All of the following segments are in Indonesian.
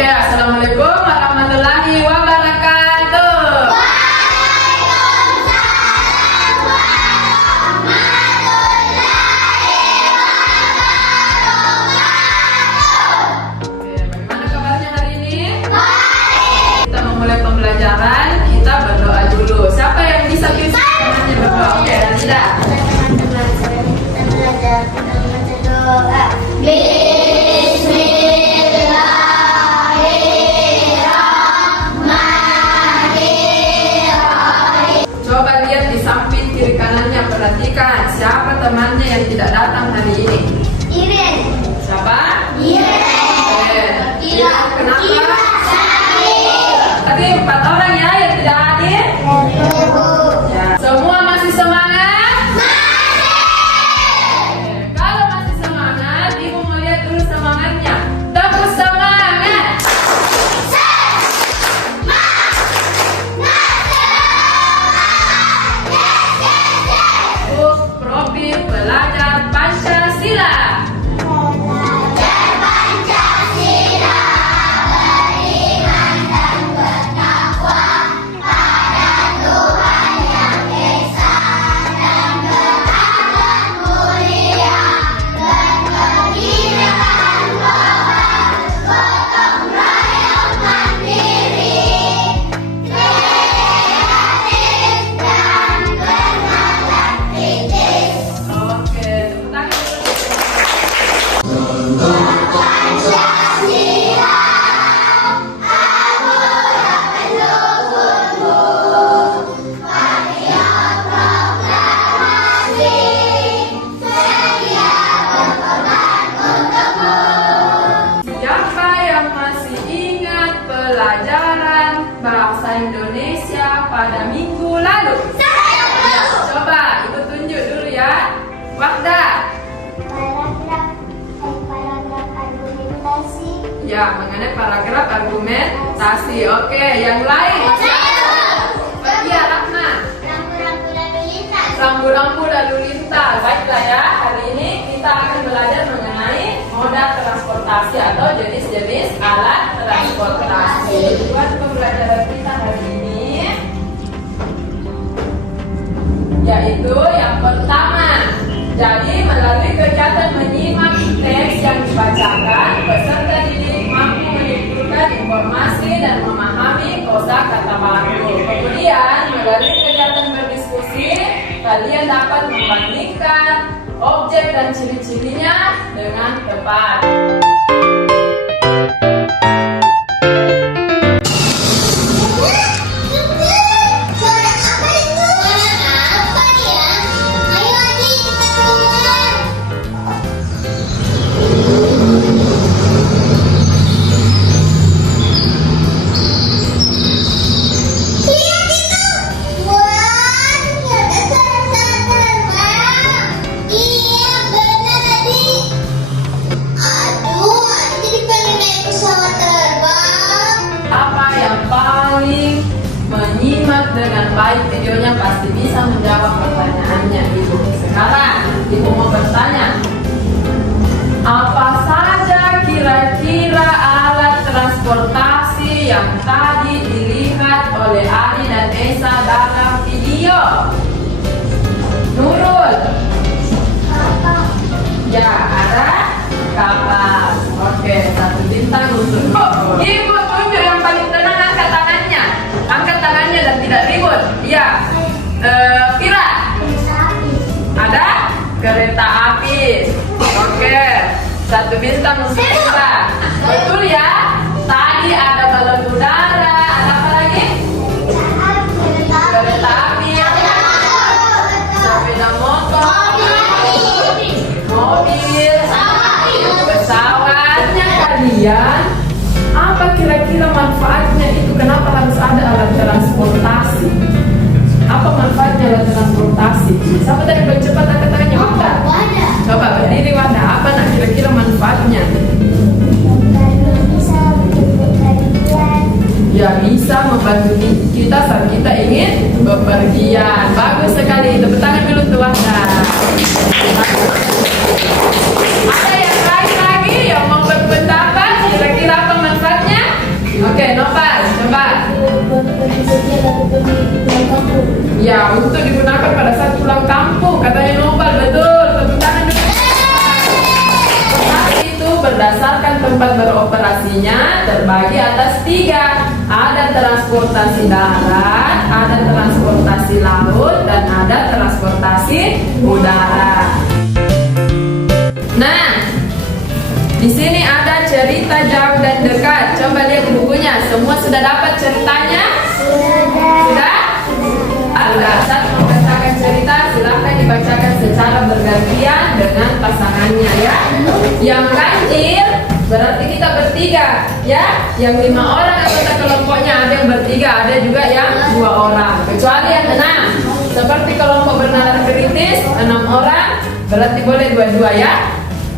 Oke, assalamualaikum warahmatullahi wabarakatuh. Waalaikumsalam warahmatullahi wabarakatuh. Oke, bagaimana kabarnya hari ini? Baik. Kita memulai pembelajaran, kita berdoa dulu. Siapa yang bisa pilih tangannya berdoa? Oke, Rida. Teman-teman, sekarang kita belajar tentang baca doa. Coba lihat di samping kiri kanannya, perhatikan siapa temannya yang tidak datang hari ini. Iren. Siapa? Iren. Iya, kenapa? Tadi 4 orang ya yang tidak hadir. Ya. Semua masih semangat? Kalau masih semangat, Ibu mau lihat dulu semangatnya. Tepuk semangat. Untuk Profi Pelajar Pancasila. Oke, tepuk tangan dulu. Siapa yang masih ingat pelajaran bahasa Indonesia pada minggu lalu? Ya, coba Ibu tunjuk dulu ya. Wakda. Paragraf argumentasi. Ya, mengenai paragraf argumentasi. Oke, yang lain. Iya, Rahma. Rambu-rambu lalu lintas. Rambu-rambu lalu lintas. Baiklah ya, hari ini kita akan belajar mengenai moda transportasi atau jenis-jenis alat transportasi. Buat pembelajaran kita hari ini, yaitu yang pertama. Jadi melalui kegiatan menyimak teks yang dibacakan, peserta didik mampu menyimpulkan informasi dan memahami kosakata baru. Kemudian melalui kegiatan berdiskusi, kalian dapat membandingkan objek dan ciri-cirinya dengan tepat. Suara apa itu? Suara apa ya? Ayo adik kita keluar. Lihat itu. Wah, ternyata pesawat terbang. Iya benar adik. Aduh, adik jadi pengen naik pesawat terbang. Apa yang paling menyimak dengan baik videonya pasti bisa menjawab pertanyaannya Ibu. Sekarang Ibu mau bertanya, apa saja kira-kira alat transportasi yang tadi dilihat oleh Ari dan Nesa dalam video? Nurul? Ya, ada kapal. Oke, 1 bintang untuk Nurul. Ibu tunjuk yang paling tenang, angkat tangannya. Angkat tangannya dan tidak ribut. Ya. Kira? Ada? Kereta api. Oke. 1 bintang untuk Kira. Betul ya? Tadi ada balon udara. Ada apa lagi? Kereta api. Sepeda motor. Mobil. Pesawatnya kalian. Apa kira-kira manfaatnya itu? Kenapa harus ada alat transportasi? Apa manfaatnya alat transportasi? Siapa tadi paling cepat angkat tangannya? Wanda. Coba berdiri Wanda. Apa nak kira-kira manfaatnya? Ya, bisa membantu kita saat kita ingin bepergian. Bagus sekali. Tepuk tangan dulu tuh Wanda. Ada yang lain lagi yang mau berpendapat? Kira-kira apa manfaatnya? transportasinya terbagi atas 3. Ada transportasi darat, ada transportasi laut, dan ada transportasi udara. Nah, di sini ada cerita jauh dan dekat. Coba lihat di bukunya. Semua sudah dapat ceritanya? Sudah? Sudah. Saat membacakan cerita, silahkan dibacakan secara bergantian dengan pasangannya ya. Yang ganjil berarti kita bertiga ya. Yang 5 orang anggota kelompoknya, ada yang bertiga, ada juga yang 2 orang. Kecuali yang 6. Seperti kelompok bernalar kritis 6 orang, berarti boleh 2-2 ya.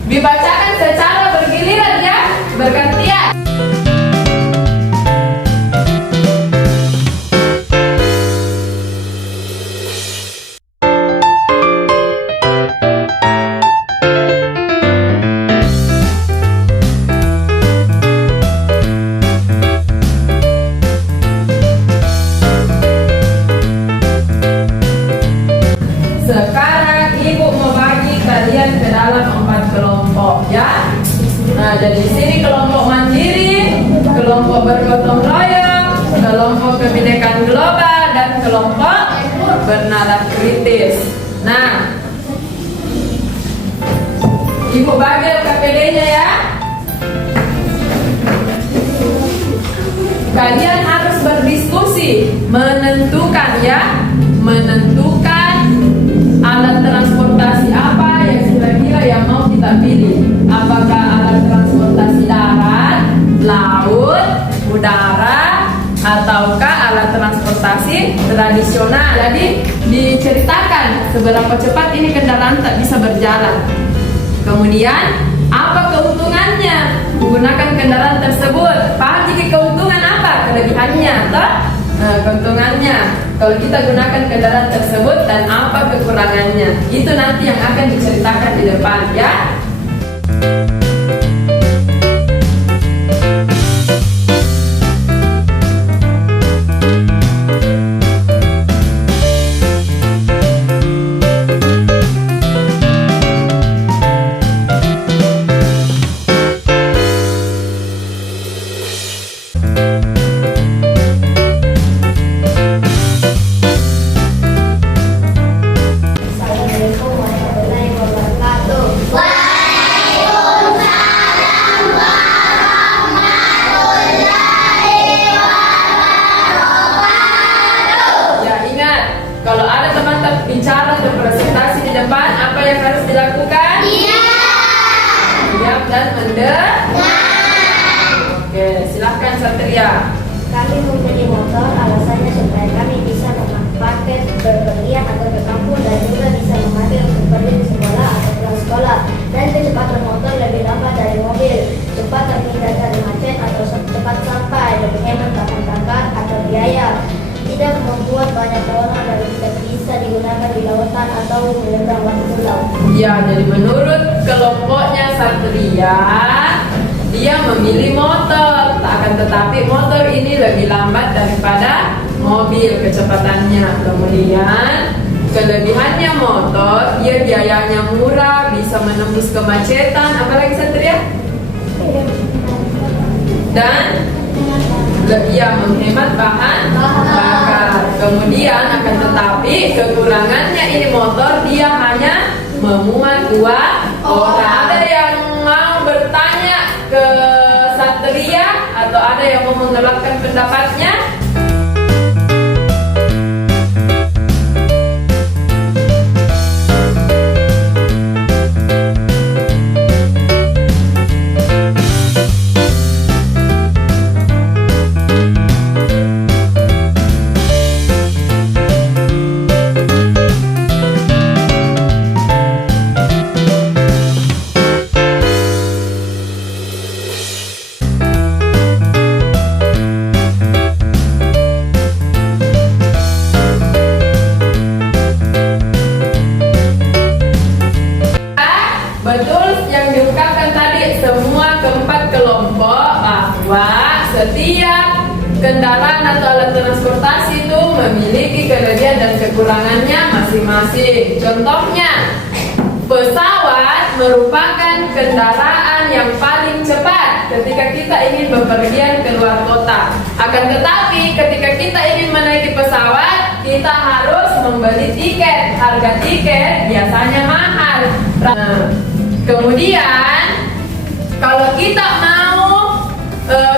Dibacakan secara bergiliran ya, bergantian. Sekarang ibu membagi kalian ke dalam 4 kelompok ya. Nah, jadi di sini kelompok mandiri, kelompok bergotong royong, kelompok kebinekaan global, dan kelompok bernalar kritis. Nah, ibu bagi KPD-nya ya. Kalian harus berdiskusi, menentukan alat transportasi apa yang kira-kira yang mau kita pilih. Apakah alat transportasi darat, laut, udara, ataukah alat transportasi tradisional. Jadi diceritakan seberapa cepat ini kendaraan tak bisa berjalan. Kemudian apa keuntungannya menggunakan kendaraan tersebut. Paham jika keuntungan apa? Kelebihannya toh? Keuntungannya kalau kita gunakan kendaraan tersebut, dan apa kekurangannya. Itu nanti yang akan diceritakan di depan ya. Assalamualaikum warahmatullahi wabarakatuh. Ya, ingat, kalau ada teman bicara atau presentasi di depan, apa yang harus dilakukan? Diam dan mendengar. Oke, silahkan Satria. Kami membeli motor alasannya supaya kami bisa memanfaatkan berpergian atau ke kampung, dan juga bisa memakai untuk pergi ke sekolah atau pulang sekolah. Dan kecepatan motor lebih lambat dari mobil, cepat terhindar dari macet atau cepat sampai, lebih hemat bahan bakar atau biaya, tidak membuat banyak orang, dan tidak bisa digunakan di lautan atau menyeberang waktu pulau. Ya, jadi menurut kelompoknya Satria, dia memilih motor. Akan tetapi motor ini lebih lambat daripada mobil kecepatannya. Kemudian kelebihannya motor, dia biayanya murah, bisa menembus kemacetan. Apalagi Satria? Dan dia menghemat bahan bakar. Kemudian akan tetapi kekurangannya ini motor, dia hanya memuat 2 orang. Ada yang mau bertanya ke Satria atau ada yang mau mengelakkan pendapatnya? Betul yang diungkapkan tadi semua keempat kelompok bahwa setiap kendaraan atau alat transportasi itu memiliki kelebihan dan kekurangannya masing-masing. Contohnya, pesawat merupakan kendaraan yang paling cepat. Ketika kita ingin bepergian ke luar kota. Akan tetapi ketika kita ingin menaiki pesawat, kita harus membeli tiket. Harga tiket biasanya mahal. Nah, kemudian kalau kita mau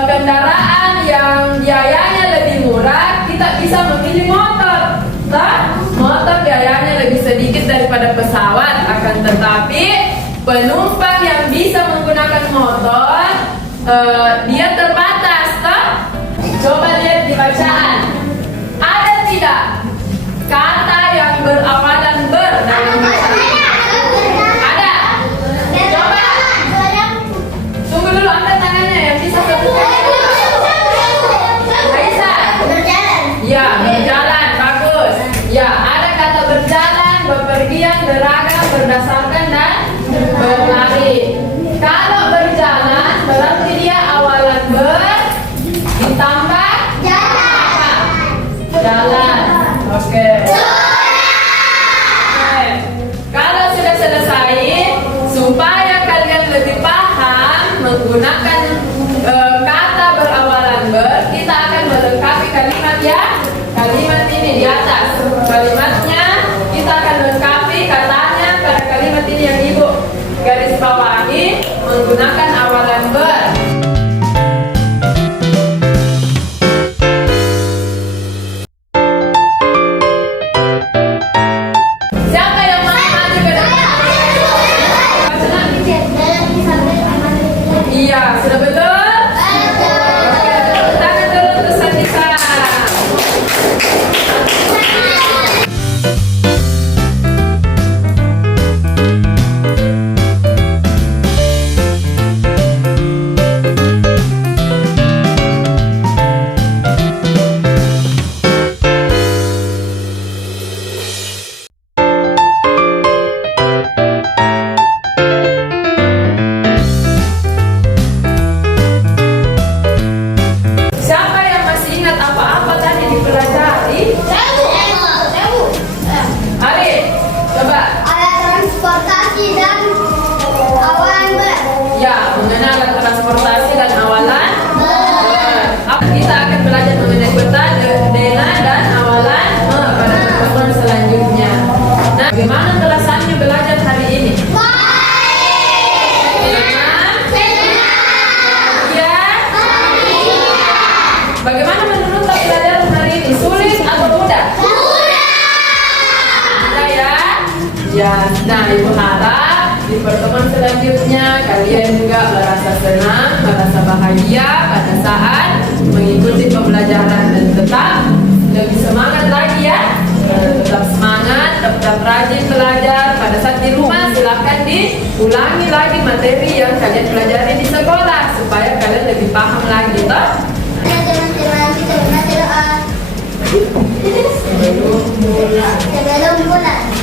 kendaraan yang biayanya lebih murah, kita bisa memilih motor. Motor biayanya lebih sedikit daripada pesawat, akan tetapi penumpang yang bisa menggunakan motor dia terbatas. Coba lihat di bacaan, ada tidak kata yang berawalan ber dalam bacaan? Ada. Coba tunggu dulu, angkat tangannya yang bisa sebutkan. Aisyah. Ya, berjalan, bagus. Ya, ada kata berjalan, bepergian, beragam, berdasarkan, dan berlari. Kalau berjalan berarti dia awalan ber ditambah jalan. Oke. Kalau sudah selesai, supaya kalian lebih paham menggunakan kata berawalan ber, kita akan melengkapi kalimat ya. Kalimat ini di atas. Kalimatnya kita akan lengkapi katanya pada kalimat ini yang Ibu garis bawahi menggunakan awalan ber. Siapa yang mau maju ke depan? Iya, sudah betul? Oke, tepuk tangan dulu untuk Sandika. Siapa yang masih ingat apa-apa tadi dipelajari? Hari, coba. Ada transportasi dan awalan ber. Ya, mengenai alat transportasi dan awalan ber. Kita akan belajar mengenai kota, dena, dan awalan pada pertemuan selanjutnya. Nah, bagaimana perasaannya belajar hari ini? Ya. Bagaimana menurut pelajaran hari ini? Sulit atau mudah? Mudah ya? Ya, nah Ibu harap di pertemuan selanjutnya kalian juga merasa senang, merasa bahagia pada saat mengikuti pembelajaran dan tetap lebih semangat lagi ya. Tetap semangat, tetap rajin belajar. Pada saat di rumah silakan diulangi lagi materi yang kalian pelajari di sekolah supaya kalian lebih paham lagi toh. Sebelum bulan.